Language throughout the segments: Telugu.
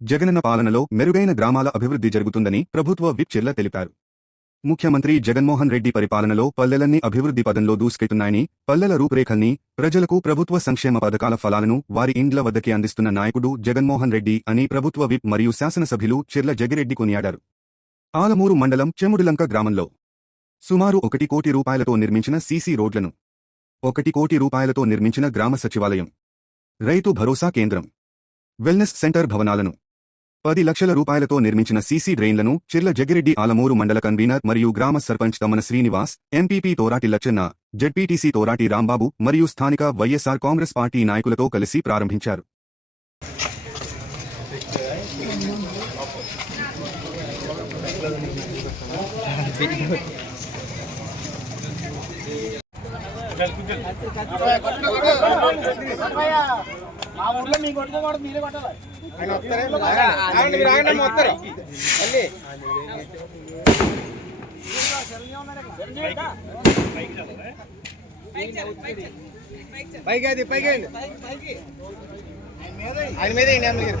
జగనన్న పాలనలో మెరుగైన గ్రామాల అభివృద్ధి జరుగుతుందని ప్రభుత్వ విప్ చెర్ల తెలిపారు. ముఖ్యమంత్రి జగన్మోహన్ రెడ్డి పరిపాలనలో పల్లెలన్నీ అభివృద్ధి పదంలో దూసుకెళ్తున్నాయని పల్లెల రూపురేఖల్ని ప్రజలకు ప్రభుత్వ సంక్షేమ పథకాల ఫలాలను వారి ఇండ్ల వద్దకి అందిస్తున్న నాయకుడు జగన్మోహన్ రెడ్డి అని ప్రభుత్వ విప్ మరియు శాసనసభ్యులు చెర్ల జగిరెడ్డి కొనియాడారు. ఆలమూరు మండలం చెముడులంక గ్రామంలో సుమారు ఒకటి కోటి రూపాయలతో నిర్మించిన సీసీ రోడ్లను ఒకటి కోటి రూపాయలతో నిర్మించిన గ్రామ సచివాలయం రైతు భరోసా కేంద్రం వెల్నెస్ సెంటర్ భవనాలను పది లక్షల రూపాయలతో నిర్మించిన సీసీ డ్రైన్లను చిర్ల జగిరెడ్డి ఆలమూరు మండల కన్వీనర్ మరియు గ్రామ సర్పంచ్ తమ్మన శ్రీనివాస్ ఎంపీపీ తోరాటి లచ్చన్న జడ్పీటీసీ తోరాటి రాంబాబు మరియు స్థానిక వైఎస్సార్ కాంగ్రెస్ పార్టీ నాయకులతో కలిసి ప్రారంభించారు. మా ఊర్లో మీ కొట్టుకోకూడదు మీరే కొట్టాలి ఆగండి మీరు ఆగండి వస్తారు? మళ్ళీ పైకి అది పైకి అండి ఆయన మీద వేయండి అమ్మ గారు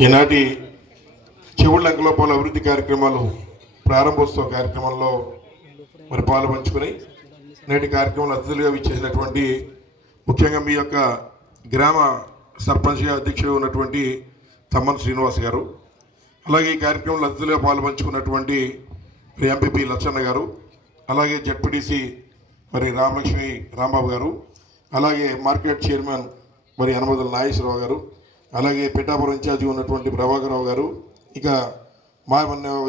ఈనాటి చెవుళ్ళ అంకలోపాల అభివృద్ధి కార్యక్రమాలు ప్రారంభోత్సవ కార్యక్రమంలో మరి పాలు పంచుకొని నేటి కార్యక్రమంలో అతిథులుగా విచ్చేసినటువంటి ముఖ్యంగా మీ యొక్క గ్రామ సర్పంచ్గా అధ్యక్షుడు ఉన్నటువంటి తమ్మన్ శ్రీనివాస్ గారు అలాగే ఈ కార్యక్రమంలో అతిథులుగా పాలు పంచుకున్నటువంటి ఎంపీపీ లచ్చన్న గారు అలాగే జడ్పీటీసీ మరి రామలక్ష్మి రాంబాబు గారు అలాగే మార్కెట్ చైర్మన్ మరి అనుమతుల నాగేశ్వరరావు గారు అలాగే పిఠాపురం ఇన్ఛార్జి ఉన్నటువంటి ప్రభాకరరావు గారు ఇక మా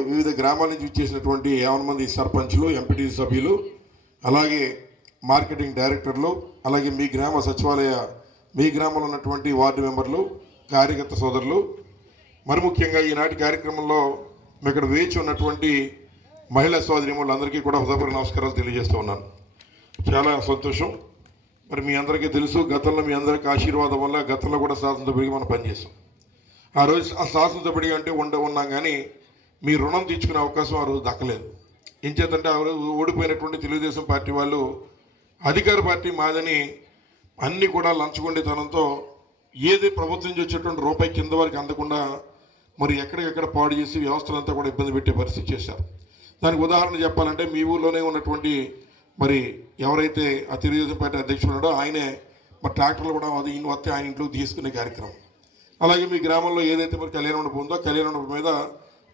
వివిధ గ్రామాల నుంచి ఇచ్చేసినటువంటి యావన మంది సర్పంచ్లు ఎంపీటీ సభ్యులు అలాగే మార్కెటింగ్ డైరెక్టర్లు అలాగే మీ గ్రామ సచివాలయ మీ గ్రామంలో ఉన్నటువంటి వార్డు మెంబర్లు కార్యకర్త సోదరులు. మరి ముఖ్యంగా ఈనాటి కార్యక్రమంలో మేము ఇక్కడ వేచి ఉన్నటువంటి మహిళా సోదరిములందరికీ కూడా హృదయపూర్వ నమస్కారాలు తెలియజేస్తూ ఉన్నాను. చాలా సంతోషం. మరి మీ అందరికీ తెలుసు గతంలో మీ అందరికీ ఆశీర్వాదం వల్ల గతంలో కూడా శాసనసభ్యుడిగా మనం పనిచేసాం ఆ రోజు ఆ శాసనసభ్యుడిగా అంటే ఉండ ఉన్నాం కానీ మీ రుణం తీర్చుకునే అవకాశం ఆ రోజు దక్కలేదు. ఏం చేతంటే ఆ రోజు ఓడిపోయినటువంటి తెలుగుదేశం పార్టీ వాళ్ళు అధికార పార్టీ మాదని అన్నీ కూడా లంచగొండితనంతో ఏది ప్రభుత్వం నుంచి వచ్చేటువంటి రూపాయి కింద వరకు అందకుండా మరి ఎక్కడికెక్కడ పాడు చేసి వ్యవస్థలంతా కూడా ఇబ్బంది పెట్టే పరిస్థితి చేశారు. దానికి ఉదాహరణ చెప్పాలంటే మీ ఊర్లోనే ఉన్నటువంటి మరి ఎవరైతే ఆ తెలుగుదేశం పార్టీ అధ్యక్షుడు ఉన్నాడో ఆయనే మరి ట్రాక్టర్లు కూడా అది ఈయన వస్తే ఆయన ఇంట్లో తీసుకునే కార్యక్రమం. అలాగే మీ గ్రామంలో ఏదైతే మరి కళ్యాణ మండపం ఉందో కళ్యాణ మండపం మీద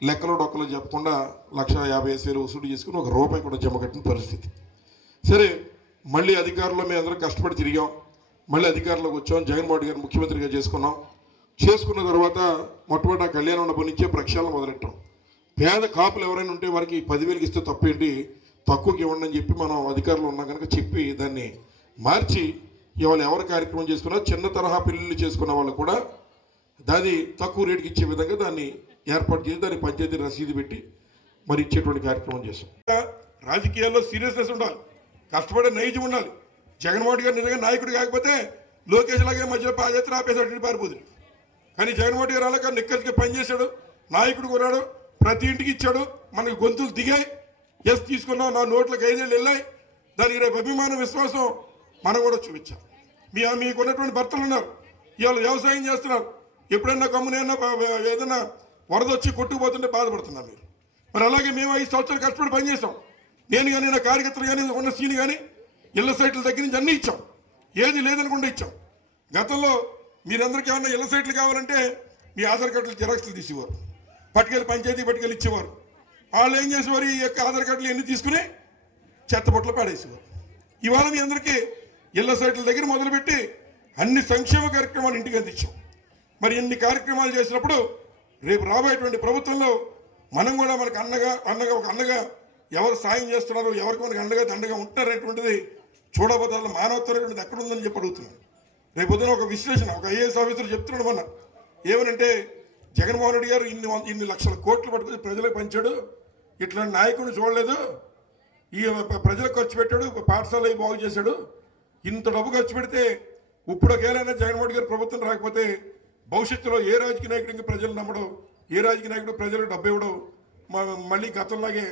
లెక్కలు డొక్కలు చెప్పకుండా లక్ష యాభై వేలు వసూలు చేసుకుని ఒక రూపాయి కూడా జమ కట్టిన పరిస్థితి. సరే మళ్ళీ అధికారంలో మేము అందరం కష్టపడి తిరిగాం. మళ్ళీ అధికారంలోకి వచ్చాం. జగన్మోహన్ గారు ముఖ్యమంత్రిగా చేసుకున్నాం. చేసుకున్న తర్వాత మొట్టమొదటి కళ్యాణ మండపం నుంచే ప్రక్షాళన మొదలెట్టాం. పేద కాపులు ఎవరైనా ఉంటే వారికి పదివేలకు ఇస్తే తప్పేంటి? తక్కువకి ఇవ్వండి అని చెప్పి మనం అధికారులు ఉన్నాం కనుక చెప్పి దాన్ని మార్చి ఇవాళ ఎవరు కార్యక్రమం చేసుకున్నా చిన్న తరహా పెళ్ళిళ్ళు చేసుకున్న వాళ్ళు కూడా దాన్ని తక్కువ రేటుకి ఇచ్చే విధంగా దాన్ని ఏర్పాటు చేసి దాన్ని పంచాయతీ రసీదు పెట్టి మరి ఇచ్చేటువంటి కార్యక్రమం చేశాం. రాజకీయాల్లో సీరియస్నెస్ ఉండాలి కష్టపడే నైజం ఉండాలి. జగన్మోహన్ గారు నిజంగా నాయకుడు కాకపోతే లోకేష్ లాగే మధ్యలో పాదయాత్ర ఆపేసాడు పారిపోతుంది కానీ జగన్మోహన్ గారు అలాగా నిక్కలికి పనిచేశాడు నాయకుడు కొన్నాడు ప్రతి ఇంటికి ఇచ్చాడు మనకి గొంతులు దిగాయి. ఎస్ తీసుకున్నాం నా నోట్లకు ఐదేళ్ళు వెళ్ళాయి. దానికి రేపు అభిమానం విశ్వాసం మనం కూడా చూపించాం. మీ మీకున్నటువంటి భర్తలు ఉన్నారు. ఇవాళ వ్యవసాయం చేస్తున్నారు. ఎప్పుడైనా కమ్మునైనా ఏదైనా వరద వచ్చి కొట్టుకుపోతుంటే బాధపడుతున్నారు మీరు. మరి అలాగే మేము ఐదు సంవత్సరాలు కష్టపడి పనిచేసాం నేను కానీ నా కార్యకర్తలు కానీ ఉన్న సీని కానీ ఇళ్ళ సైట్ల దగ్గర నుంచి అన్నీ ఇచ్చాం. ఏది లేదనుకుంటే ఇచ్చాం. గతంలో మీరందరికీ ఏమన్నా ఇళ్ళ సైట్లు కావాలంటే మీ ఆధార్ కార్డులు జిరాక్స్లు తీసేవారు. పట్టుకెళ్ళి పంచాయతీ పట్టుకెళ్ళి ఇచ్చేవారు. వాళ్ళు ఏం చేసేవారు ఈ యొక్క ఆధార్ కార్డులు ఎన్ని తీసుకుని చెత్తబొట్లు పాడేసేవారు. ఇవాళ మీ అందరికీ ఇళ్ళ సైట్ల దగ్గర మొదలుపెట్టి అన్ని సంక్షేమ కార్యక్రమాలు ఇంటికి అందించాం. మరి ఇన్ని కార్యక్రమాలు చేసినప్పుడు రేపు రాబోయేటువంటి ప్రభుత్వంలో మనం కూడా మనకు అన్నగా అన్నగా ఒక అన్నగా ఎవరు సాయం చేస్తున్నారో ఎవరికి మనకు అండగా దండగా ఉంటున్నారనేటువంటిది చూడబోతే మానవత్వం ఎక్కడ ఉందని చెప్పి అడుగుతున్నాను. పొద్దున ఒక విశ్లేషణ ఒక ఐఏఎస్ ఆఫీసర్ చెప్తున్నాడు మొన్న. ఏమనంటే జగన్మోహన్ రెడ్డి గారు ఇన్ని ఇన్ని లక్షల కోట్లు పట్టుకుని ప్రజలకు పంచాడు. ఇట్లాంటి నాయకుడిని చూడలేదు. ఈ ప్రజలకు ఖర్చు పెట్టాడు పాఠశాల బాగు చేశాడు. ఇంత డబ్బు ఖర్చు పెడితే ఇప్పుడు ఒకవేళైనా జగన్మోహన్ గారు ప్రభుత్వం రాకపోతే భవిష్యత్తులో ఏ రాజకీయ నాయకుడు ఇంకా ప్రజలు నమ్మడం? ఏ రాజకీయ నాయకుడు ప్రజలకు డబ్బు ఇవ్వడం? మళ్ళీ గతంలాగే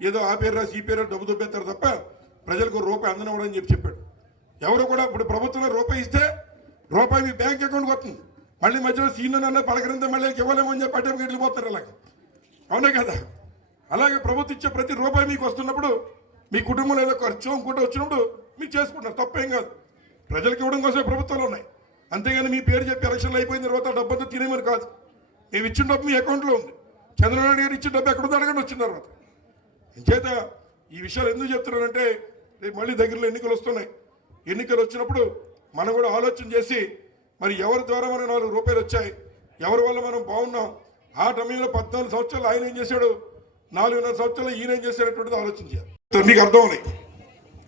ఏదో ఆ పేరు రాసి ఈ పేరు డబ్బు దొబ్బేస్తారు తప్ప ప్రజలకు రూపాయి అందనివ్వడం అని చెప్పి చెప్పాడు. ఎవరు కూడా ఇప్పుడు ప్రభుత్వంలో రూపాయి ఇస్తే రూపాయి మీ బ్యాంక్ అకౌంట్కి వస్తుంది. మళ్ళీ మధ్యలో సీనియర్ అన్న పలకరింత మళ్ళీ ఇవ్వలేము అని చెప్పి అడ్డకి వెళ్ళిపోతారు అలాగే. అవునా కదా? అలాగే ప్రభుత్వం ఇచ్చే ప్రతి రూపాయి మీకు వస్తున్నప్పుడు మీ కుటుంబంలో ఏదో ఖర్చు ఇంకోటి వచ్చినప్పుడు మీరు చేసుకుంటారు తప్పేం కాదు. ప్రజలకు ఇవ్వడం కోసమే ప్రభుత్వాలు ఉన్నాయి. అంతేగాని మీ పేరు చెప్పి ఎలక్షన్లు అయిపోయిన తర్వాత డబ్బంతా తినేమని కాదు. మేము ఇచ్చిన డబ్బు మీ అకౌంట్లో ఉంది. చంద్రబాబు నాయుడు గారు ఇచ్చిన డబ్బు ఎక్కడుందో అడగండి వచ్చిన తర్వాత. చేత ఈ విషయాలు ఎందుకు చెప్తున్నానంటే రేపు మళ్ళీ దగ్గరలో ఎన్నికలు వస్తున్నాయి. ఎన్నికలు వచ్చినప్పుడు మనం కూడా ఆలోచన చేసి మరి ఎవరి ద్వారా మనకు నాలుగు రూపాయలు వచ్చాయి? ఎవరి వల్ల మనం బాగున్నాం? ఆ టైంలో పద్నాలుగు సంవత్సరాలు ఆయన ఏం చేశాడు? నాలుగున్నర సంవత్సరాలు ఈయన ఏం చేశాడటువంటిది ఆలోచించారు మీకు అర్థం ఉన్నాయి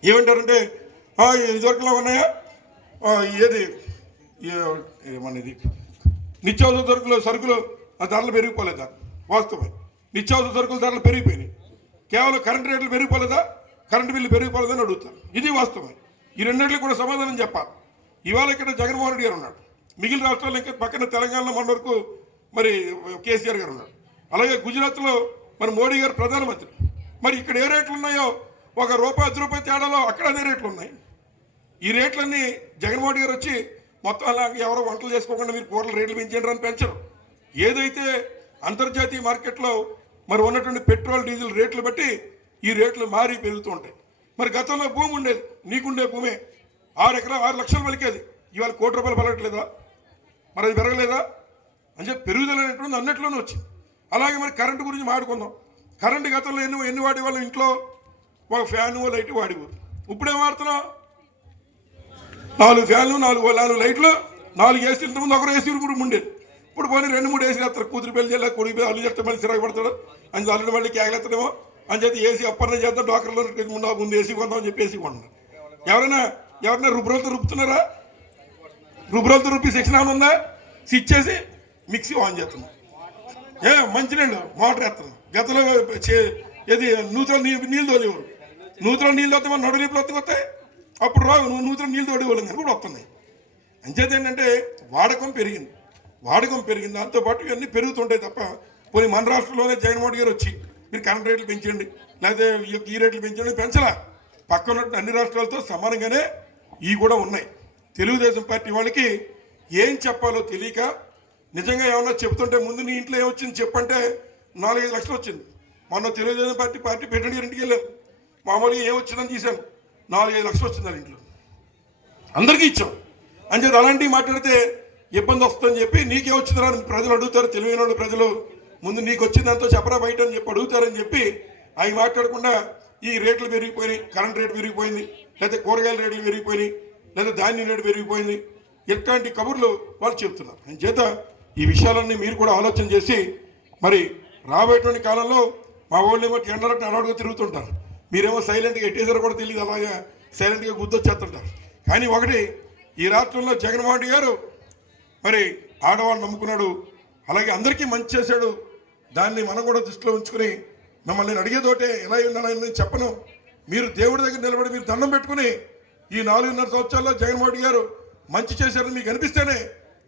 ఏమంటారంటే "ఆ, ఇదివరకులా ఉన్నాయా? ఏది? మన ఏమనేది? నిత్యావసర సరుకులు సరుకులు ఆ ధరలు పెరిగిపోలేదా? వాస్తవం నిత్యావసర సరుకుల ధరలు పెరిగిపోయినాయి. కేవలం కరెంట్ రేట్లు పెరిగిపోలేదా? కరెంటు బిల్లు పెరిగిపోలేదని అడుగుతారు. ఇది వాస్తవం ఈ రెండింటికి కూడా సమాధానం చెప్పాలి. ఇవాళ ఇక్కడ జగన్మోహన్ రెడ్డి గారు ఉన్నాడు. మిగిలిన రాష్ట్రాల్లో ఇంకా పక్కన తెలంగాణలో మొన్న వరకు మరి కేసీఆర్ గారు ఉన్నాడు అలాగే గుజరాత్లో మరి మోడీ గారు ప్రధానమంత్రి. మరి ఇక్కడ ఏ రేట్లు ఉన్నాయో ఒక రూపాయి రూపాయి తేడాలో అక్కడ అదే రేట్లు ఉన్నాయి. ఈ రేట్లన్నీ జగన్మోహన్ రెడ్డి గారు వచ్చి మొత్తం అలా ఎవరో వంటలు చేసుకోకుండా మీరు కూరలు రేట్లు పెంచండి అని పెంచరు. ఏదైతే అంతర్జాతీయ మార్కెట్లో మరి ఉన్నటువంటి పెట్రోల్ డీజిల్ రేట్లు బట్టి ఈ రేట్లు మారి పెరుగుతూ ఉంటాయి. మరి గతంలో భూమి ఉండేది నీకుండే భూమే. ఆరు ఎకరా ఆరు లక్షలు పలికేది. ఇవాళ కోటి రూపాయలు పలకట్లేదా? మరి అది పెరగలేదా? అని చెప్పి పెరుగుదల అనేటువంటి అన్నట్లోనే వచ్చింది. అలాగే మరి కరెంటు గురించి మాట్లాడుకుందాం. కరెంటు గతంలో ఎన్ని ఎన్ని వాడే వాళ్ళు ఇంట్లో ఒక ఫ్యాను లైట్ వాడేవారు ఇప్పుడేం వాడుతున్నాం నాలుగు ఫ్యాన్లు నాలుగు నాలుగు లైట్లు నాలుగు ఏసీలు. ముందు ఒకరు ఏసీ ఇప్పుడు ఉండేది. ఇప్పుడు పోనీ రెండు మూడు ఏసీలు వేస్తారు. కూతురు పెళ్ళి చేయాలి కొడుకు పెళ్ళి అల్లు చేస్తే మళ్ళీ సిరాకు పడతాడు. అని అల్లుడు మళ్ళీ కేకలేస్తాడేమో. అని చెప్పి ఏసీ అప్పన్న చేద్దాం డాక్టర్లో ముందు ముందు ఏసీ కొందాం అని చెప్పి ఏసీ కొంటున్నారు. ఎవరైనా ఎవరైనా రుబ్రోలతో రుబ్బుతున్నారా? రుబ్రోలతో రుబ్బి శిక్షణ ఏమైనా ఉందా? స్విచ్ చేసి మిక్సీ ఆన్ చేస్తున్నాం. ఏ మంచినీళ్ళు మోటార్ వేస్తున్నాం. గతంలో చే- ఏది నూతన నీళ్ళు నీళ్ళు తోలేవారు. నూతన నీళ్ళు వస్తే మన నడులీపులు వస్తే వస్తాయి అప్పుడు రావు నువ్వు నూతన నీళ్ళు తోడేవాళ్ళు కానీ కూడా వస్తున్నాయి అంచేది ఏంటంటే వాడకం పెరిగింది. వాడకం పెరిగింది. దాంతోపాటు ఇవన్నీ పెరుగుతుంటాయి తప్ప పోనీ మన రాష్ట్రంలోనే జగన్మోహన్ గారు వచ్చి మీరు కరెంట్ రేట్లు పెంచండి. లేకపోతే ఈ యొక్క ఈ రేట్లు పెంచండి పెంచలా. పక్కన అన్ని రాష్ట్రాలతో సమానంగానే ఇవి కూడా ఉన్నాయి. తెలుగుదేశం పార్టీ వాళ్ళకి ఏం చెప్పాలో తెలియక నిజంగా ఏమన్నా చెప్తుంటే ముందు నీ ఇంట్లో ఏమొచ్చింది చెప్పంటే నాలుగైదు లక్షలు వచ్చింది. మొన్న తెలుగుదేశం పార్టీ పార్టీ పెట్టండి ఇంటికి వెళ్ళాను. మామూలుగా ఏమొచ్చిందని తీశాను. నాలుగైదు లక్షలు వచ్చింది వాళ్ళ ఇంట్లో. అందరికీ ఇచ్చాం. అని చెప్పి అలాంటివి మాట్లాడితే ఇబ్బంది వస్తుందని చెప్పి నీకే వచ్చిందిరా అని ప్రజలు అడుగుతారు. తెలివైన వాళ్ళు ప్రజలు ముందు నీకు వచ్చిందంతా చెప్పరా బయట అని చెప్పి అడుగుతారని చెప్పి అవి మాట్లాడకుండా ఈ రేట్లు పెరిగిపోయినాయి కరెంట్ రేటు పెరిగిపోయింది. లేదా కూరగాయల రేట్లు పెరిగిపోయినాయి లేదా ధాన్యం రేటు పెరిగిపోయింది. ఇట్లాంటి కబుర్లు వాళ్ళు చెప్తున్నారు. అని చేత ఈ విషయాలన్నీ మీరు కూడా ఆలోచన చేసి మరి రాబోయేటువంటి కాలంలో మా వాళ్ళు ఏమో ఎండలట్టు అడవుడుగా తిరుగుతుంటారు. మీరేమో సైలెంట్గా ఎట్టేసారో కూడా తెలియదు అలాగే సైలెంట్గా గుర్తొచ్చేస్తుంటారు కానీ ఒకటి ఈ రాష్ట్రంలో జగన్మోహన్ రెడ్డి గారు మరి ఆడవాళ్ళు నమ్ముకున్నాడు అలాగే అందరికీ మంచి చేశాడు. దాన్ని మనం కూడా దృష్టిలో ఉంచుకుని మిమ్మల్ని అడిగేదోటే ఎలా ఉండాలని చెప్పను. మీరు దేవుడి దగ్గర నిలబడి మీరు దండం పెట్టుకుని ఈ నాలుగున్నర సంవత్సరాల్లో జగన్మోహన్ రెడ్డి గారు మంచి చేశారని మీకు అనిపిస్తేనే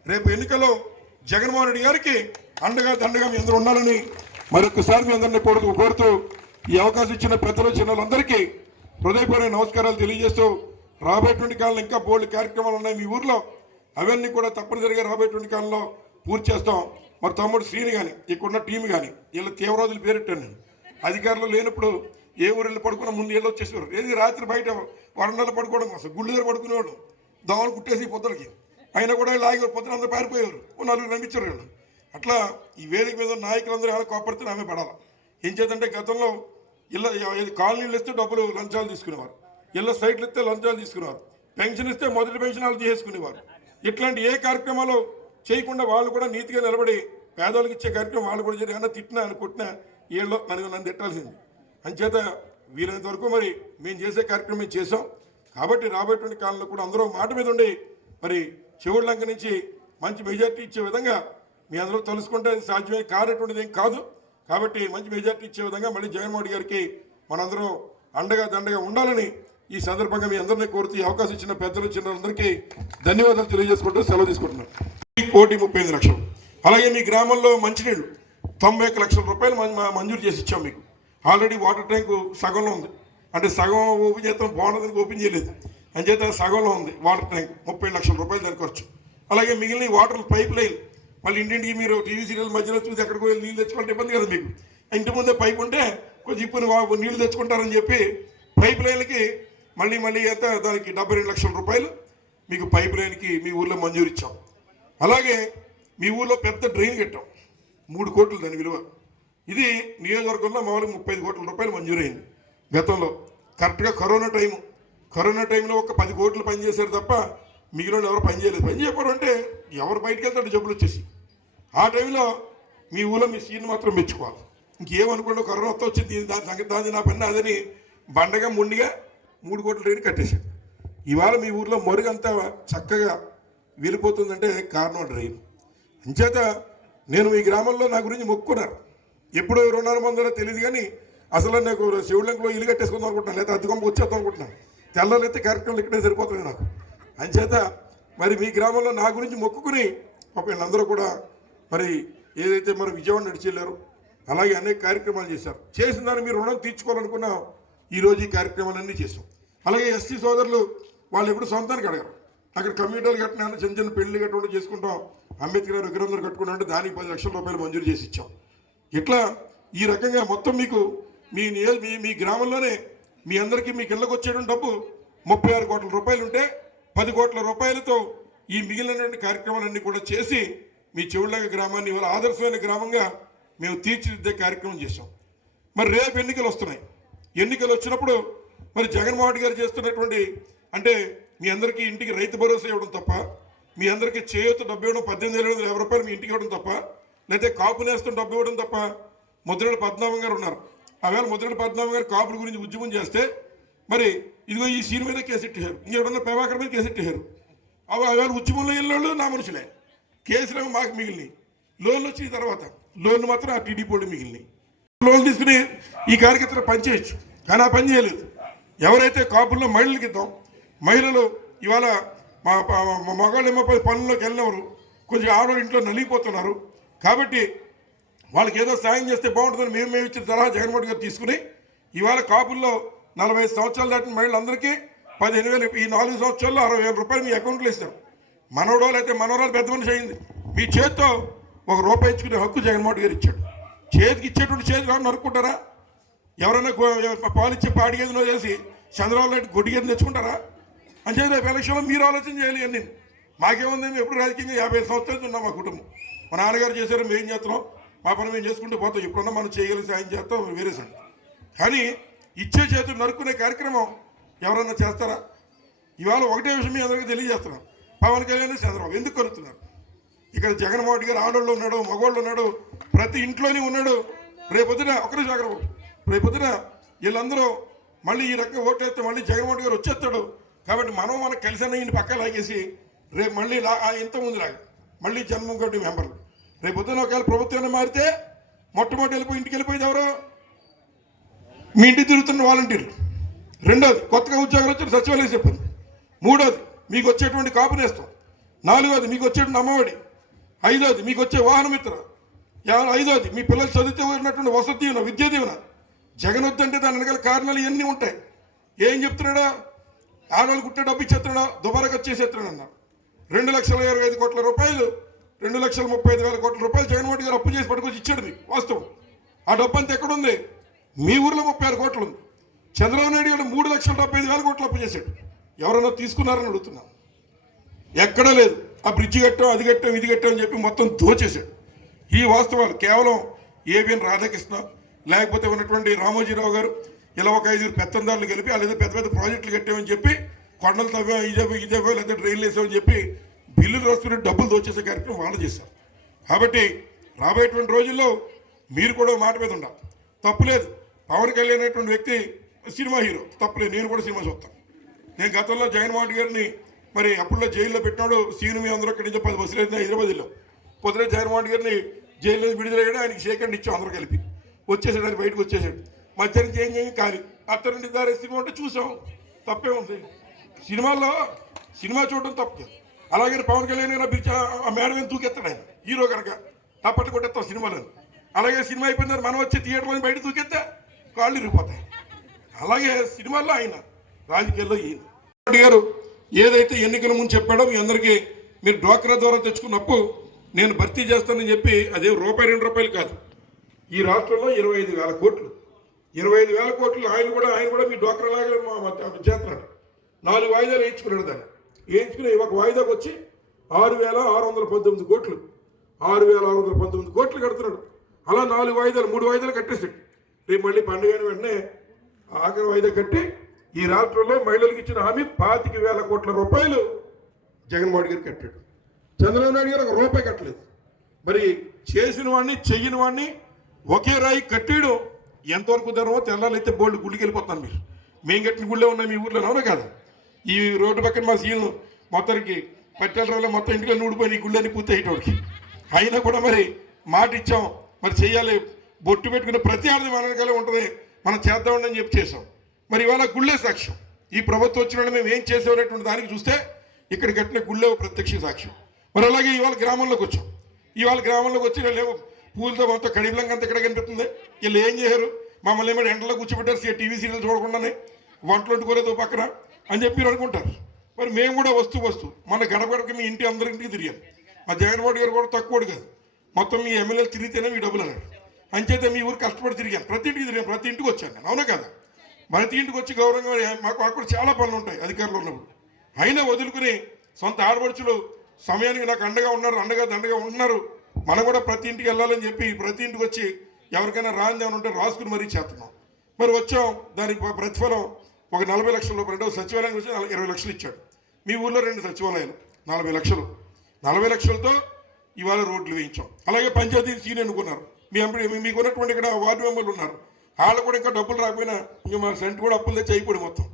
రేపు ఎన్నికల్లో జగన్మోహన్ రెడ్డి గారికి అండగా దండగా మీ అందరూ ఉండాలని మరొకసారి మీ అందరినీ కోరుతూ కోరుతూ ఈ అవకాశం ఇచ్చిన పెద్దలు చిన్నలందరికీ హృదయపూర్వక నమస్కారాలు తెలియజేస్తూ రాబోయేటువంటి కాలంలో ఇంకా బోల్డ్ కార్యక్రమాలు ఉన్నాయి మీ ఊర్లో. అవన్నీ కూడా తప్పనిసరిగా రాబోయేటువంటి కాలంలో పూర్తి చేస్తాం. మరి తమ్ముడు శ్రీని కానీ ఇక్కడున్న టీం కానీ వీళ్ళ తీవ్రవాదులు పేరెట్టాను అధికారులు లేనప్పుడు ఏ ఊరు వెళ్ళి ముందు ఏళ్ళు వచ్చేసేవారు. ఏది రాత్రి బయట వరండాలో పడుకోవడం కోసం. గుళ్ళు దగ్గర పడుకునేవాడు దోమలు కుట్టేసి పొద్దులకి. అయినా కూడా లాగి పొద్దున అందరూ పారిపోయేవారు. ఓ నలుగురు నమ్మించారు వీళ్ళు. అట్లా ఈ వేదిక మీద నాయకులందరూ ఏమైనా కోపడితే ఆమె పడాలి? ఏం చేద్దంటే గతంలో ఇళ్ళ కాలనీలు ఇస్తే డబ్బులు లంచాలు తీసుకునేవారు. ఇళ్ళ సైట్లు ఇస్తే లంచాలు తీసుకునేవారు. పెన్షన్ ఇస్తే మొదటి పెన్షన్ వాళ్ళు చేసుకునేవారు ఇట్లాంటి ఏ కార్యక్రమాలు చేయకుండా వాళ్ళు కూడా నీతిగా నిలబడి పేదవాళ్ళకి ఇచ్చే కార్యక్రమం వాళ్ళు కూడా చేసి ఏమన్నా తిట్టినా అని కొట్టినా వీళ్ళు నన్ను నన్ను తిట్టాల్సింది. అంచేత వీలైనంత వరకు మరి మేము చేసే కార్యక్రమం చేసాం కాబట్టి రాబోయేటువంటి కాలంలో కూడా అందరూ మాట మీద ఉండి మరి లంక నుంచి మంచి మెజార్టీ ఇచ్చే విధంగా మీ అందరూ తెలుసుకుంటే అది సాధ్యమే. కానటువంటిది ఏం కాదు. కాబట్టి మంచి మెజార్టీ ఇచ్చే విధంగా మళ్ళీ జగన్మోహన్ గారికి మనందరం అండగా దండగా ఉండాలని ఈ సందర్భంగా మీ అందరినీ కోరుతూ ఈ అవకాశం ఇచ్చిన పెద్దలు చిన్నలందరికీ ధన్యవాదాలు తెలియజేసుకుంటూ సెలవు తీసుకుంటున్నాం. కోటి ముప్పై ఎనిమిది లక్షలు. అలాగే మీ గ్రామంలో మంచినీళ్ళు తొంభై లక్షల రూపాయలు మంజూరు చేసి ఇచ్చాం మీకు. ఆల్రెడీ వాటర్ ట్యాంకు సగంలో ఉంది. అంటే సగం ఓపెన్ చేస్తాం బాగుండదని ఓపెన్ చేయలేదు. అంచేత సగంలో ఉంది వాటర్ ట్యాంక్ ముప్పై లక్షల రూపాయలు దాని ఖర్చు. అలాగే మిగిలిన వాటర్ పైప్ లైన్ మళ్ళీ ఇంటింటికి మీరు టీవీ సీరియల్ మధ్యలో చూసి ఎక్కడికి వెళ్ళి నీళ్ళు తెచ్చుకుంటే ఇబ్బంది కదా మీకు. ఇంటి ముందే పైప్ ఉంటే కొంచెం ఇప్పుడు వా- తెచ్చుకుంటారని చెప్పి పైప్ లైన్కి మళ్ళీ మళ్ళీ అయితే దానికి డెబ్బై రెండు లక్షల రూపాయలు మీకు పైప్ లైన్కి మీ ఊర్లో మంజూరు ఇచ్చాం. అలాగే మీ ఊర్లో పెద్ద డ్రైన్ కట్టాం. మూడు కోట్లు దాని విలువ. ఇది నియోజకవర్గంలో మామూలుగా ముప్పై ఐదు కోట్ల రూపాయలు మంజూరైంది గతంలో. కరెక్ట్గా కరోనా టైము. కరోనా టైంలో ఒక పది కోట్లు పనిచేశారు తప్ప మిగిలిన ఎవరు ఎవరు పనిచేయలేదు పని చేయకపోవడం అంటే ఎవరు బయటకు వెళ్తాడు జబ్బులు వచ్చేసి. ఆ టైంలో మీ ఊళ్ళో మీ సీన్ మాత్రం మెచ్చుకోవాలి. ఇంకేమనుకోండి కరోనా వస్తా వచ్చింది దీని దాని సంగతి దాని నా పని అదని బండగా ముండిగా మూడు కోట్ల రేటు కట్టేశాడు ఇవాళ మీ ఊర్లో మరుగంతా చక్కగా వెళ్ళిపోతుందంటే కారణం డ్రైన్. అంచేత నేను మీ గ్రామంలో నా గురించి మొక్కున్నారు ఎప్పుడు రుణాలు పొందాలో తెలియదు కానీ అసలు నాకు శివులంకలో ఇల్లు కట్టేసుకుందాం అనుకుంటున్నాను లేదా అద్దెకొంప వచ్చేద్దాం అనుకుంటున్నాను తెల్లలైతే కార్యక్రమాలు ఇక్కడే సరిపోతుంది నాకు. అంచేత మరి మీ గ్రామంలో నా గురించి మొక్కుకుని ఒక వీళ్ళందరూ కూడా మరి ఏదైతే మరి విజయవాడ నడిచెళ్ళారు అలాగే అనేక కార్యక్రమాలు చేశారు. చేసిన దాన్ని మీరు రుణం తీర్చుకోవాలనుకున్నా ఈరోజు ఈ కార్యక్రమాలన్నీ చేసాం అలాగే ఎస్టీ సోదరులు వాళ్ళు ఎప్పుడు సొంతానికి అడగరు. అక్కడ కమ్యూనిటీలు కట్టినా చిన్న చిన్న పెళ్ళి కట్టుకుంటూ చేసుకుంటాం. అంబేద్కర్ గారు విగ్రహం దగ్గర అంటే దానికి పది లక్షల రూపాయలు మంజూరు చేసి ఇచ్చాం. ఇట్లా ఈ రకంగా మొత్తం మీకు మీ మీ మీ గ్రామంలోనే మీ అందరికీ మీకు ఇళ్ళకి వచ్చేటువంటి డబ్బు ముప్పై ఆరు కోట్ల రూపాయలు ఉంటే పది కోట్ల రూపాయలతో ఈ మిగిలినటువంటి కార్యక్రమాలన్నీ కూడా చేసి మీ చెవుళ్ళగ గ్రామాన్ని ఇవాళ ఆదర్శమైన గ్రామంగా మేము తీర్చిదిద్దే కార్యక్రమం చేశాం. మరి రేపు ఎన్నికలు వస్తున్నాయి. ఎన్నికలు వచ్చినప్పుడు మరి జగన్మోహన్ గారు చేస్తున్నటువంటి అంటే మీ అందరికీ ఇంటికి రైతు భరోసా ఇవ్వడం తప్ప మీ అందరికీ చేయొత్తు డబ్బు ఇవ్వడం పద్దెనిమిది వందల యాభై రూపాయలు మీ ఇంటికి ఇవ్వడం తప్ప లేకపోతే కాపు నేస్తం డబ్బు ఇవ్వడం తప్ప ముద్రడు పద్మనాభం గారు ఉన్నారు. ఆవేళ ముద్రడు పద్మనాభం గారు కాపుల గురించి ఉద్యమం చేస్తే మరి ఇదిగో ఈ సీన్ మీద కేసెట్టేశారు ఇంకెవరన్నా ప్రభాకర్ మీద కేసెట్టేశారు అవి ఆవేళ ఉద్యమంలో వెళ్ళినోళ్ళు నా మనుషులే. కేసులు మాకు మిగిలినాయి. లోన్లు వచ్చిన తర్వాత లోన్లు మాత్రం ఆ టీడీ బోర్డు మిగిలినాయి. లోన్ తీసుకుని ఈ కార్యకర్తలు పనిచేయచ్చు కానీ ఆ పని చేయలేదు. ఎవరైతే కాపుల్లో మహిళలకు ఇద్దాం మహిళలు ఇవాళ మా మగాళ్ళు ఏమో పనుల్లోకి వెళ్ళినవారు కొంచెం ఆడవాళ్ళు ఇంట్లో నలిగిపోతున్నారు కాబట్టి వాళ్ళకి ఏదో సాయం చేస్తే బాగుంటుందని మేము మేము ఇచ్చిన సలహా జగన్మోహన్ గారు తీసుకుని ఇవాళ కాపుల్లో నలభై ఐదు సంవత్సరాలు దాటిన మహిళలందరికీ పదిహేను వేలు ఈ నాలుగు సంవత్సరాల్లో అరవై వేల రూపాయలు మీ అకౌంట్లో ఇస్తారు. మనవడో అయితే మనవరాలు పెద్ద మనిషి అయింది. మీ చేతితో ఒక రూపాయి ఇచ్చుకునే హక్కు జగన్మోహన్ గారు ఇచ్చాడు. చేతికి ఇచ్చేటువంటి చేతి రాను నరుక్కుంటారా? ఎవరైనా పాలిచ్చి పాలు పాడి గేదెలో చేసి చంద్రబాబు నాయుడు గొడ్డిగేది తెచ్చుకుంటారా? అని చెప్పి రేపు ఎలక్షన్లో మీరు ఆలోచన చేయాలి అని మాకేముంది? మేము ఎప్పుడు రాజకీయంగా యాభై సంవత్సరాలు ఉన్నాం మా కుటుంబం. మా నాన్నగారు చేశారు మేము ఏం చేస్తున్నాం. మా పని మేము చేసుకుంటూ పోతాం. ఎప్పుడన్నా మనం చేయగలిగి సాయం చేస్తాం వేరే సంగతి. కానీ ఇచ్చే చేతులు నరుక్కునే కార్యక్రమం ఎవరన్నా చేస్తారా? ఇవాళ ఒకటే విషయం మీ అందరికీ తెలియజేస్తున్నాం. పవన్ కళ్యాణ్ చంద్రబాబు ఎందుకు కలుగుతున్నారు ఇక్కడ జగన్మోహన్ రెడ్డి గారు ఆడోళ్ళు ఉన్నాడు మగవాళ్ళు ఉన్నాడు ప్రతి ఇంట్లోనే ఉన్నాడు. రేపొద్దున ఒకటే జాగ్రత్త రేపొద్దున వీళ్ళందరూ మళ్ళీ ఈ రకంగా ఓట్లు వేస్తే మళ్ళీ జగన్మోహన్ గారు వచ్చేస్తాడు. కాబట్టి మనం మనకు కలిసి ఇంటి పక్క లాగేసి రేపు మళ్ళీ లా ఇంత ముందు లాగా మళ్ళీ జన్మం కట్టి మెంబర్లు. పొద్దున ఒకవేళ ప్రభుత్వాన్ని మారితే మొట్టమొదటి వెళ్ళిపోయి ఇంటికి వెళ్ళిపోయేది ఎవరు? మీ ఇంటి తిరుగుతున్న వాలంటీర్లు. రెండోది కొత్తగా ఉద్యోగాలు వచ్చిన సచివాలయం చెప్పింది. మూడోది మీకు వచ్చేటువంటి కాపునేస్తాం నాలుగోది మీకు వచ్చేటువంటి అమ్మఒడి. ఐదోది మీకు వచ్చే వాహనమిత్ర. ఐదోది మీ పిల్లలు చదివితే ఉన్నటువంటి వసతి దీవెన విద్యా దీవెన. జగన్ వద్దంటే దాని వెనకాల కారణాలు ఇవన్నీ ఉంటాయి. ఏం చెప్తున్నాడా? ఆడవాళ్ళు కుట్టే డబ్బు ఇచ్చేస్తున్నాడా దుబారాగా వచ్చేసేస్తున్నాడు అన్నారు రెండు లక్షల ఇరవై ఐదు కోట్ల రూపాయలు రెండు లక్షల ముప్పై ఐదు వేల కోట్ల రూపాయలు జగన్మోహన్ రెడ్డి గారు అప్పు చేసి పట్టుకొచ్చి ఇచ్చాడు మీకు వాస్తవం. ఆ డబ్బు అంతా ఎక్కడుంది? మీ ఊర్లో ముప్పై ఆరు కోట్లు ఉంది. చంద్రబాబు నాయుడు గారు మూడు లక్షల డెబ్బై ఐదు వేల కోట్లు అప్పు చేశాడు. ఎవరన్నా తీసుకున్నారని అడుగుతున్నాను. ఎక్కడా లేదు. ఆ బ్రిడ్జి కట్టాం అది కట్టాం ఇది కట్టాం అని చెప్పి మొత్తం దోచేశాడు. ఈ వాస్తవాలు కేవలం ఏబిఎన్ రాధాకృష్ణ లేకపోతే ఉన్నటువంటి రామోజీరావు గారు ఇలా ఒక ఐదుగురు పెత్తందారులు కలిపి లేదా పెద్ద పెద్ద ప్రాజెక్టులు కట్టామని చెప్పి కొండలు తవ్వా ఇదే ఇదే లేదా డ్రైన్లు వేసామని చెప్పి బిల్లులు రాసుకుని డబ్బులు దోచేసే కార్యక్రమం వాళ్ళు చేశారు కాబట్టి రాబోయేటువంటి రోజుల్లో మీరు కూడా మాట మీద ఉండాలి. తప్పులేదు పవన్ కళ్యాణ్ అనేటువంటి వ్యక్తి సినిమా హీరో. తప్పులేదు నేను కూడా సినిమా చూస్తాను నేను గతంలో జగన్మోహన్ గారిని మరి అప్పుడులో జైల్లో పెట్టినాడు. సీను మీ అందరూ అక్కడి నుంచి పది బస్సులు వెళ్ళిన హైదరాబాద్లో. పొద్దున జగన్మోహన్ గారిని జైల్లో విడుదలయ్యాడు ఆయనకి షేకండ్ ఇచ్చాం అందరూ కలిపి. వచ్చేసాడు ఆయన బయటకు వచ్చేసాడు. మధ్యాహ్నం ఏం చేయం ఖాళీ. అత్తరండి దారి సినిమా ఉంటే చూసాం. తప్పే ఉంది సినిమాల్లో సినిమా చూడడం తప్పు అలాగే పవన్ కళ్యాణ్ గారు పిలిచి ఆ మేడం ఏం దూకెత్తాడు ఆయన? హీరో కనుక తప్పట్లు కొట్టేస్తాం సినిమాలో అలాగే సినిమా అయిపోయిన మనం వచ్చి థియేటర్లో బయట దూకెత్తే కాళ్ళు ఇరిగిపోతాయి. అలాగే సినిమాల్లో ఆయన రాజకీయాల్లో ఈయన. గారు ఏదైతే ఎన్నికల ముందు చెప్పాడో మీ అందరికీ మీరు డ్వాక్రా ద్వారా తెచ్చుకున్నప్పుడు నేను భర్తీ చేస్తానని చెప్పి అదే రూపాయి రెండు రూపాయలు కాదు. ఈ రాష్ట్రంలో ఇరవై ఐదు వేల కోట్లు. ఇరవై ఐదు వేల కోట్లు ఆయన కూడా ఆయన కూడా మీ డ్వాక్రా లాగా మా చేస్తున్నాడు. నాలుగు వాయిదాలు వేయించుకున్నాడు దాన్ని. వేయించుకుని ఒక వాయిదాకు వచ్చి ఆరు వేల ఆరు వందల పంతొమ్మిది కోట్లు. ఆరు వేల ఆరు వందల పంతొమ్మిది కోట్లు కడుతున్నాడు. అలా నాలుగు వాయిదాలు మూడు వాయిదాలు కట్టేశాడు. రేపు మళ్ళీ పండుగ వెంటనే ఆఖరి వాయిదా కట్టి ఈ రాష్ట్రంలో మహిళలకు ఇచ్చిన హామీ పాతిక వేల కోట్ల రూపాయలు జగన్మోహన్ గారు కట్టాడు. చంద్రబాబు నాయుడు గారు ఒక రూపాయి కట్టలేదు. మరి చేసిన వాడిని చెయ్యని వాడిని ఒకే రాయి కట్టేయడం ఎంతవరకు ధరమో తెల్లాలైతే బోల్డ్ గుళ్ళకి వెళ్ళిపోతాను మీరు. మేము కట్టిన గుళ్ళే ఉన్నాయి మీ ఊర్లో అవునా కదా? ఈ రోడ్డు పక్కన మా సీన్ మొత్తానికి పట్టెల మొత్తం ఇంటిలో నూడిపోయి ఈ గుళ్ళని పూర్తయ్యేటోడికి. అయినా కూడా మరి మాట ఇచ్చాం. మరి చెయ్యాలి. బొట్టు పెట్టుకునే ప్రతి ఆడది మన వెనకాలే ఉంటుంది. మనం చేద్దామని అని చెప్పి చేసాం మరి ఇవాళ గుళ్ళే సాక్ష్యం. ఈ ప్రభుత్వం వచ్చిన మేము ఏం చేసామనేటువంటి దానికి చూస్తే ఇక్కడ కట్టిన గుళ్ళే ఒక ప్రత్యక్ష సాక్ష్యం. మరి అలాగే ఇవాళ గ్రామంలోకి వచ్చాం. ఇవాళ గ్రామంలోకి వచ్చి లేవు పూలతో మొత్తం కడిబలంగా అంతా ఇక్కడ కనిపిస్తుంది. వీళ్ళు ఏం చేశారు? మమ్మల్ని ఏమైనా ఎండలో కూర్చోబెట్టారు. టీవీ సీరియల్ చూడకుండానే. వంటలు వండుకోలేదు పక్కన. అని చెప్పి అనుకుంటారు. మరి మేము కూడా వస్తూ వస్తూ మన గడపడకి మీ ఇంటి అందరింటికి తిరిగాం. మా జగన్మోహన్ గారు కూడా తక్కువడు కాదు. మొత్తం మీ ఎమ్మెల్యేలు తిరిగితేనే మీ డబ్బులు అన్నాడు. అంచేతే మీ ఊరు కష్టపడి తిరిగాను ప్రతి ఇంటికి తిరిగాను ప్రతి ఇంటికి వచ్చాను నేను. అవునా కదా? ప్రతి ఇంటికి వచ్చి గౌరవంగా మాకు అక్కడ చాలా పనులు ఉంటాయి అధికారులు ఉన్నప్పుడు. అయినా వదులుకుని సొంత ఆడపడుచులు సమయానికి నాకు అండగా ఉన్నారు అండగా దండగా ఉంటున్నారు. మనం కూడా ప్రతి ఇంటికి వెళ్ళాలని చెప్పి ప్రతి ఇంటికి వచ్చి ఎవరికైనా రాంది ఉంటే రాసుకుని మరీ చేస్తున్నాం. మరి వచ్చాం. దానికి ప్రతిఫలం ఒక నలభై లక్షల రూపాయలు రెండో సచివాలయం గురించి నలభై- ఇరవై లక్షలు ఇచ్చాడు. మీ ఊర్లో రెండు సచివాలయాలు నలభై లక్షలు. నలభై లక్షలతో ఇవాళ రోడ్లు వేయించాం. అలాగే పంచాయతీ సీన్ ఎన్నుకున్నారు. మీ ఎంపీ మీకు ఉన్నటువంటి ఇక్కడ వార్డు మెంబర్లు ఉన్నారు. వాళ్ళు కూడా ఇంకా డబ్బులు రాకపోయినా ఇంకా మా సెంట్ కూడా అప్పులు తెచ్చి అయిపోయి మొత్తం.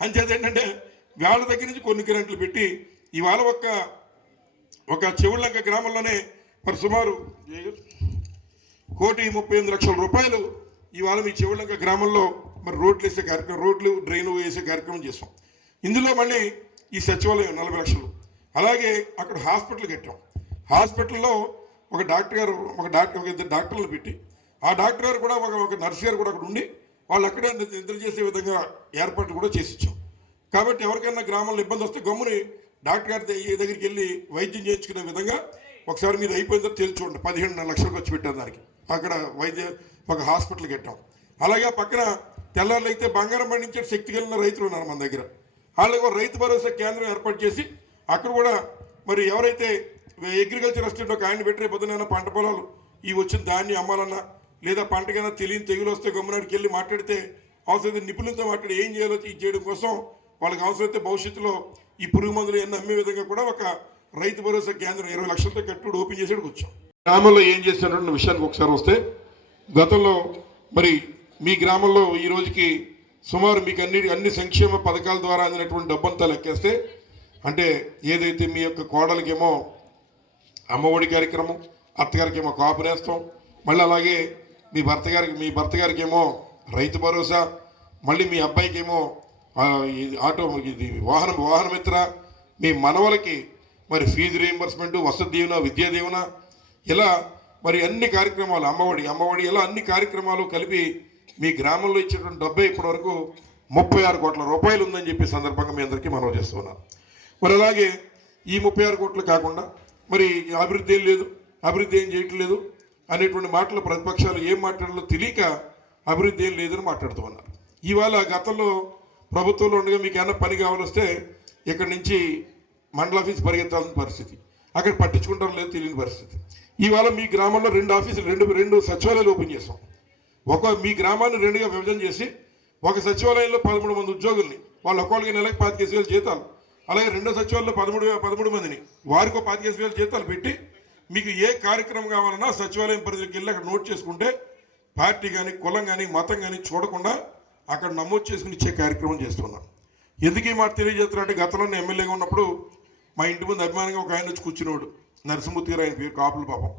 అంచేది ఏంటంటే వాళ్ళ దగ్గర నుంచి కొన్ని కరెంట్లు పెట్టి ఇవాళ ఒక్క ఒక చెవుళ్ళంక గ్రామంలోనే మరి సుమారు కోటి ముప్పై ఎనిమిది లక్షల రూపాయలు ఇవాళ మీ చెవుళ్ళంక గ్రామంలో మరి రోడ్లు వేసే కార్యక్రమం రోడ్లు డ్రైన్ వేసే కార్యక్రమం చేస్తాం. ఇందులో మళ్ళీ ఈ సచివాలయం నలభై లక్షలు. అలాగే అక్కడ హాస్పిటల్ కట్టాం. హాస్పిటల్లో ఒక డాక్టర్ గారు ఒక డాక్టర్ ఒక ఇద్దరు డాక్టర్లు పెట్టి ఆ డాక్టర్ గారు కూడా ఒక ఒక నర్స్ గారు కూడా అక్కడ ఉండి వాళ్ళు అక్కడే నిద్ర చేసే విధంగా ఏర్పాట్లు కూడా చేసి ఇచ్చాం. కాబట్టి ఎవరికైనా గ్రామంలో ఇబ్బంది వస్తే గమ్ముని డాక్టర్ గారి దగ్గరికి వెళ్ళి వైద్యం చేయించుకునే విధంగా ఒకసారి మీరు అయిపోయిన తర్వాత తేల్చి చూడండి. పదిహేను లక్షలకు వచ్చి పెట్టాం దానికి. అక్కడ వైద్య ఒక హాస్పిటల్ కట్టాం. అలాగే పక్కన తెల్లారులు అయితే బంగారం పండించే శక్తి కలిగిన రైతులు ఉన్నారు మన దగ్గర. వాళ్ళకి రైతు భరోసా కేంద్రం ఏర్పాటు చేసి అక్కడ కూడా మరి ఎవరైతే అగ్రికల్చర్ అసిస్టెంట్ ఒక ఆయన పెట్టే పొద్దునైనా పంట పొలాలు ఈ వచ్చిన ధాన్యం అమ్మాలన్నా లేదా పంటకైనా తెలియని తెగులు వస్తే గమ్మునాడికి వెళ్ళి మాట్లాడితే అవసరమైతే నిపుణులతో మాట్లాడి ఏం చేయాలో ఇది చేయడం కోసం వాళ్ళకి అవసరమైతే భవిష్యత్తులో ఈ పురుగు మందులు ఎన్ని అమ్మే విధంగా కూడా ఒక రైతు భరోసా కేంద్రం ఇరవై లక్షలతో కట్టుడు ఓపెన్ చేసేటికి వచ్చాం. గ్రామంలో ఏం చేస్తున్నటువంటి విషయానికి ఒకసారి వస్తే గతంలో మరి మీ గ్రామంలో ఈ రోజుకి సుమారు మీకు అన్ని అన్ని సంక్షేమ పథకాల ద్వారా అందినటువంటి డబ్బంతా లెక్కేస్తే అంటే ఏదైతే మీ యొక్క కోడలకేమో అమ్మఒడి కార్యక్రమం అత్తగారికేమో కాపు నేస్తాం మళ్ళీ అలాగే మీ భర్త గారికి మీ భర్త గారికేమో రైతు భరోసా మళ్ళీ మీ అబ్బాయికేమో ఇది ఆటో ఇది వాహనం వాహనమిత్ర మీ మనవలకి మరి ఫీజు రీయింబర్స్మెంట్ వసతి దీవెన విద్యా దీవెన ఇలా మరి అన్ని కార్యక్రమాలు అమ్మఒడి అమ్మఒడి ఇలా అన్ని కార్యక్రమాలు కలిపి మీ గ్రామంలో ఇచ్చేటువంటి డబ్బే ఇప్పటివరకు ముప్పై ఆరు కోట్ల రూపాయలు ఉందని చెప్పి సందర్భంగా మీ అందరికీ మనవి చేస్తున్నాను. మరి అలాగే ఈ ముప్పై ఆరు కోట్లు కాకుండా మరి అభివృద్ధి ఏం లేదు అభివృద్ధి ఏం చేయట్లేదు అనేటువంటి మాటలు ప్రతిపక్షాలు ఏం మాట్లాడాలో తెలియక అభివృద్ధి ఏం లేదని మాట్లాడుతూ ఉన్నారు. ఇవాళ గతంలో ప్రభుత్వంలో ఉండగా మీకు ఏమైనా పని కావాలొస్తే ఇక్కడి నుంచి మండల ఆఫీస్ పరిగెత్తాల్సిన పరిస్థితి. అక్కడ పట్టించుకుంటాం లేదో తెలియని పరిస్థితి. ఇవాళ మీ గ్రామంలో రెండు ఆఫీసులు రెండు రెండు సచివాలయాలు ఓపెన్ చేసాం ఒక మీ గ్రామాన్ని రెండుగా విభజన చేసి ఒక సచివాలయంలో పదమూడు మంది ఉద్యోగుల్ని వాళ్ళు ఒక్కొక్కరికి నెలకు పాతికేసి వేలు జీతాలు. అలాగే రెండో సచివాలయంలో పదమూడు పదమూడు మందిని వారికి ఒక పాతికేసి వేలు జీతాలు పెట్టి మీకు ఏ కార్యక్రమం కావాలన్నా సచివాలయం పరిధికి వెళ్ళి అక్కడ నోట్ చేసుకుంటే పార్టీ కానీ కులం కానీ మతం కానీ చూడకుండా అక్కడ నమోదు చేసుకుని ఇచ్చే కార్యక్రమం చేస్తున్నాం. ఎందుకు ఈ మాట తెలియజేస్తున్నారంటే గతంలో ఎమ్మెల్యేగా ఉన్నప్పుడు మా ఇంటి ముందు అభిమానంగా ఒక ఆయన వచ్చి కూర్చునేవాడు. నరసింహమూర్తి గారు ఆయన పేరు కాపుల పాపం.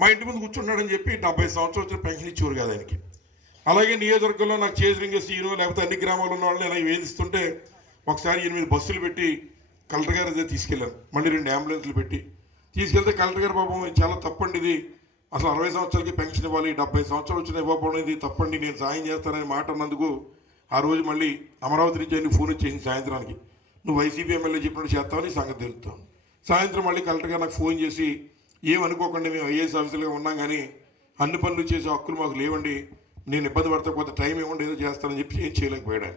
మా ఇంటి ముందు కూర్చున్నాడని చెప్పి డెబ్బై సంవత్సరాలు వచ్చిన పెన్షన్ ఇచ్చేవారు కాదు ఆయనకి. అలాగే నియోజకవర్గంలో నాకు చేజరింగ సీను లేకపోతే అన్ని గ్రామాల్లో ఉన్న వాళ్ళని ఇలా వేధిస్తుంటే ఒకసారి ఎనిమిది బస్సులు పెట్టి కలెక్టర్ గారు అదే తీసుకెళ్ళాను. మళ్ళీ రెండు అంబులెన్స్లు పెట్టి తీసుకెళ్తే కలెక్టర్ గారు పాపం చాలా తప్పండి ఇది. అసలు అరవై సంవత్సరాలకి పెన్షన్ ఇవ్వాలి డెబ్బై సంవత్సరాలు వచ్చిన ఇవ్వకపోవడం ఇది తప్పండి నేను సాయం చేస్తానని మాట అన్నందుకు ఆ రోజు మళ్ళీ అమరావతి నుంచి అన్ని ఫోన్ వచ్చేసింది సాయంత్రానికి. నువ్వు వైసీపీ ఎమ్మెల్యే చెప్పినట్టు చేస్తావని సంగతి తెలుస్తాను సాయంత్రం మళ్ళీ కలెక్టర్ గారు నాకు ఫోన్ చేసి ఏమనుకోకండి మేము ఐఏఎస్ ఆఫీసర్గా ఉన్నాం కానీ అన్ని పనులు చేసే హక్కులు మాకు లేవండి. నేను ఇబ్బంది పడతా కొంత టైం ఇవ్వండి ఏదో చేస్తానని చెప్పి ఏం చేయలేకపోయాడు